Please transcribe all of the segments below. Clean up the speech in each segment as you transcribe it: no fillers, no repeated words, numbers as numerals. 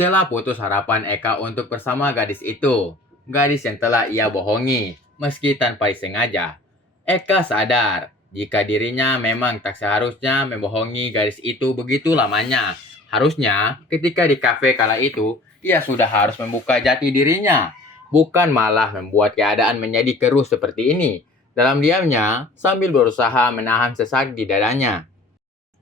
Telah putus harapan Eka untuk bersama gadis itu. Gadis yang telah ia bohongi, meski tanpa disengaja. Eka sadar jika dirinya memang tak seharusnya membohongi gadis itu begitu lamanya. Harusnya ketika di kafe kala itu, ia sudah harus membuka jati dirinya. Bukan malah membuat keadaan menjadi keruh seperti ini. Dalam diamnya, sambil berusaha menahan sesak di dadanya.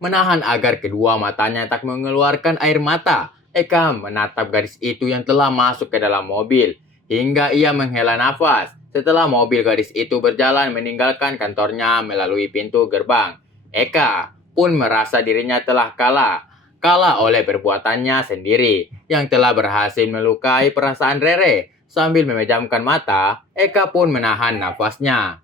Menahan agar kedua matanya tak mengeluarkan air mata, Eka menatap gadis itu yang telah masuk ke dalam mobil, hingga ia menghela nafas. Setelah mobil gadis itu berjalan meninggalkan kantornya melalui pintu gerbang, Eka pun merasa dirinya telah kalah oleh perbuatannya sendiri, yang telah berhasil melukai perasaan Rere. Sambil memejamkan mata, Eka pun menahan nafasnya.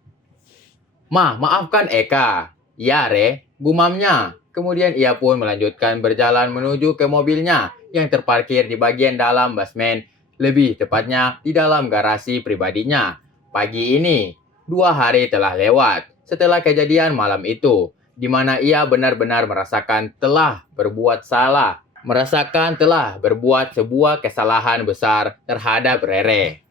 Maafkan Eka. Ya, Re, gumamnya. Kemudian ia pun melanjutkan berjalan menuju ke mobilnya yang terparkir di bagian dalam basement, lebih tepatnya di dalam garasi pribadinya. Pagi ini, 2 hari telah lewat setelah kejadian malam itu, di mana ia benar-benar merasakan telah berbuat sebuah kesalahan besar terhadap Rere.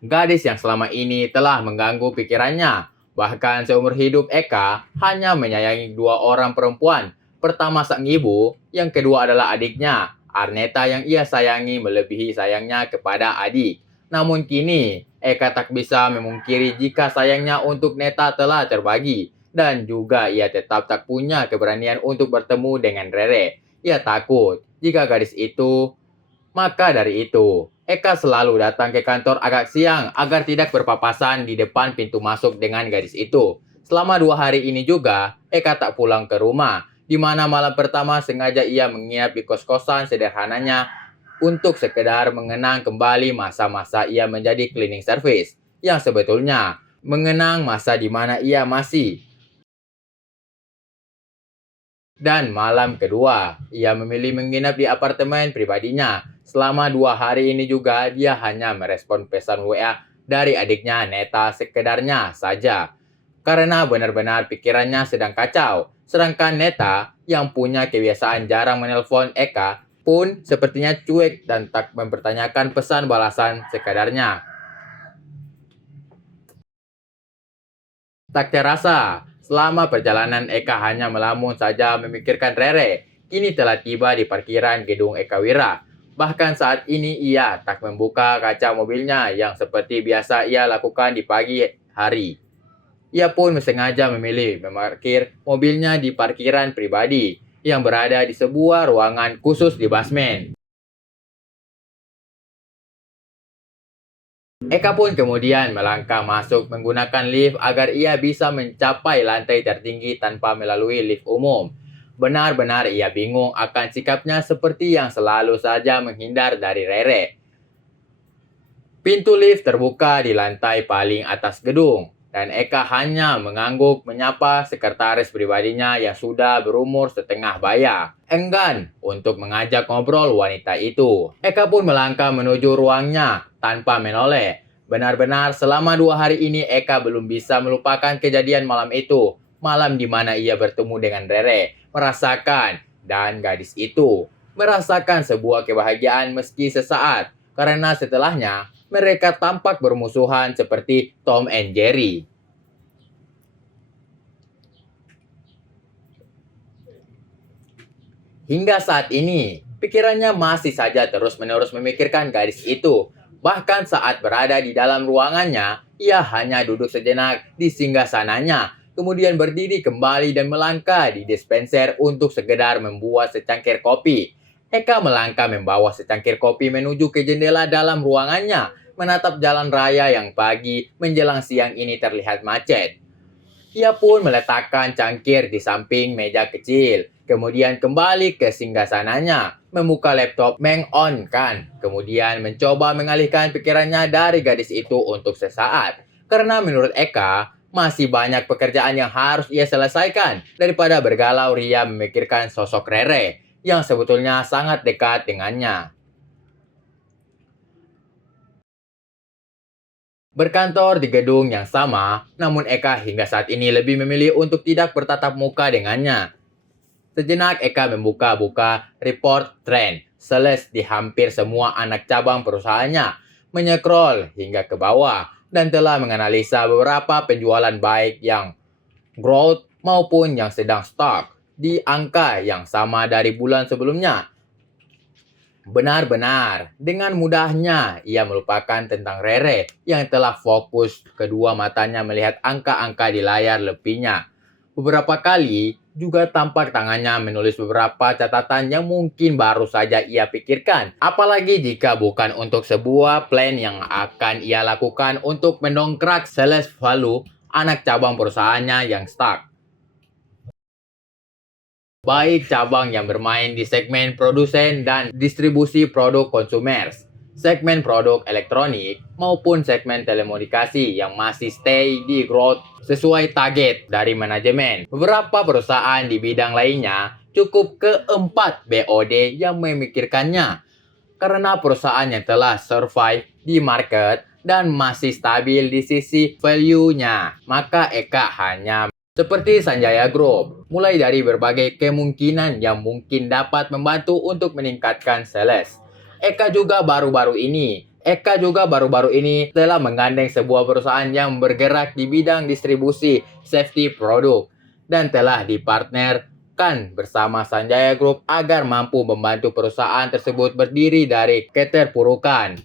Gadis yang selama ini telah mengganggu pikirannya. Bahkan seumur hidup Eka hanya menyayangi 2 orang perempuan. Pertama sang ibu, yang kedua adalah adiknya, Arneta, yang ia sayangi melebihi sayangnya kepada adik. Namun kini, Eka tak bisa memungkiri jika sayangnya untuk Neta telah terbagi. Dan juga ia tetap tak punya keberanian untuk bertemu dengan Rere. Ia takut jika gadis itu. Maka dari itu, Eka selalu datang ke kantor agak siang agar tidak berpapasan di depan pintu masuk dengan gadis itu. Selama 2 hari ini juga, Eka tak pulang ke rumah, di mana malam pertama sengaja ia menginap di kos-kosan sederhananya untuk sekedar mengenang kembali masa-masa ia menjadi cleaning service, yang sebetulnya mengenang masa di mana ia masih. Dan malam kedua, ia memilih menginap di apartemen pribadinya. Selama 2 hari ini juga, dia hanya merespon pesan WA dari adiknya Neta sekedarnya saja. Karena benar-benar pikirannya sedang kacau. Sedangkan Neta, yang punya kebiasaan jarang menelpon Eka, pun sepertinya cuek dan tak mempertanyakan pesan balasan sekadarnya. Tak terasa, selama perjalanan Eka hanya melamun saja memikirkan Rere. Kini telah tiba di parkiran gedung Eka Wira. Bahkan saat ini ia tak membuka kaca mobilnya yang seperti biasa ia lakukan di pagi hari. Ia pun sengaja memilih memarkir mobilnya di parkiran pribadi yang berada di sebuah ruangan khusus di basement. Eka pun kemudian melangkah masuk menggunakan lift agar ia bisa mencapai lantai tertinggi tanpa melalui lift umum. Benar-benar ia bingung akan sikapnya seperti yang selalu saja menghindar dari Rere. Pintu lift terbuka di lantai paling atas gedung, dan Eka hanya mengangguk menyapa sekretaris pribadinya yang sudah berumur setengah baya. Enggan untuk mengajak ngobrol wanita itu. Eka pun melangkah menuju ruangnya tanpa menoleh. Benar-benar selama 2 hari ini Eka belum bisa melupakan kejadian malam itu. Malam di mana ia bertemu dengan Rere, dan gadis itu merasakan sebuah kebahagiaan meski sesaat. Karena setelahnya, mereka tampak bermusuhan seperti Tom and Jerry. Hingga saat ini, pikirannya masih saja terus-menerus memikirkan gadis itu. Bahkan saat berada di dalam ruangannya, ia hanya duduk sejenak di singgasananya, kemudian berdiri kembali dan melangkah di dispenser untuk sekedar membuat secangkir kopi. Eka melangkah membawa secangkir kopi menuju ke jendela dalam ruangannya, menatap jalan raya yang pagi menjelang siang ini terlihat macet. Ia pun meletakkan cangkir di samping meja kecil, kemudian kembali ke singgasananya, membuka laptop, meng-on-kan, kemudian mencoba mengalihkan pikirannya dari gadis itu untuk sesaat. Karena menurut Eka, masih banyak pekerjaan yang harus ia selesaikan daripada bergalau ria memikirkan sosok Rere yang sebetulnya sangat dekat dengannya. Berkantor di gedung yang sama, namun Eka hingga saat ini lebih memilih untuk tidak bertatap muka dengannya. Sejenak Eka membuka-buka report tren sales di hampir semua anak cabang perusahaannya, menyekrol hingga ke bawah, dan telah menganalisa beberapa penjualan baik yang growth maupun yang sedang stuck di angka yang sama dari bulan sebelumnya. Benar-benar, dengan mudahnya ia melupakan tentang Rere yang telah fokus kedua matanya melihat angka-angka di layar lebihnya. Beberapa kali juga tampak tangannya menulis beberapa catatan yang mungkin baru saja ia pikirkan. Apalagi jika bukan untuk sebuah plan yang akan ia lakukan untuk mendongkrak sales value anak cabang perusahaannya yang stuck. Baik cabang yang bermain di segmen produsen dan distribusi produk konsumer, segmen produk elektronik, maupun segmen telekomunikasi yang masih stay di growth sesuai target dari manajemen. Beberapa perusahaan di bidang lainnya cukup keempat BOD yang memikirkannya. Karena perusahaan yang telah survive di market dan masih stabil di sisi value-nya, maka Eka hanya seperti Sanjaya Group, mulai dari berbagai kemungkinan yang mungkin dapat membantu untuk meningkatkan sales. Eka juga baru-baru ini telah menggandeng sebuah perusahaan yang bergerak di bidang distribusi safety produk dan telah dipartnerkan bersama Sanjaya Group agar mampu membantu perusahaan tersebut berdiri dari keterpurukan.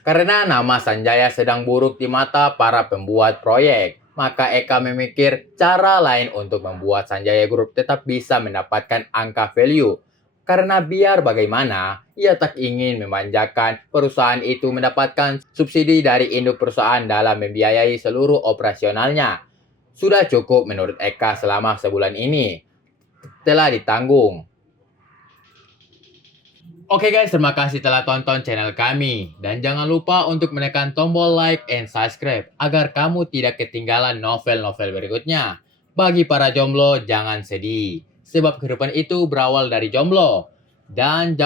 Karena nama Sanjaya sedang buruk di mata para pembuat proyek, maka Eka memikir cara lain untuk membuat Sanjaya Group tetap bisa mendapatkan angka value. Karena biar bagaimana, ia tak ingin memanjakan perusahaan itu mendapatkan subsidi dari induk perusahaan dalam membiayai seluruh operasionalnya. Sudah cukup menurut Eka selama sebulan ini. Telah ditanggung. Oke guys, terima kasih telah tonton channel kami. Dan jangan lupa untuk menekan tombol like and subscribe agar kamu tidak ketinggalan novel-novel berikutnya. Bagi para jomblo, jangan sedih. Sebab kehidupan itu berawal dari jomblo. Dan jangan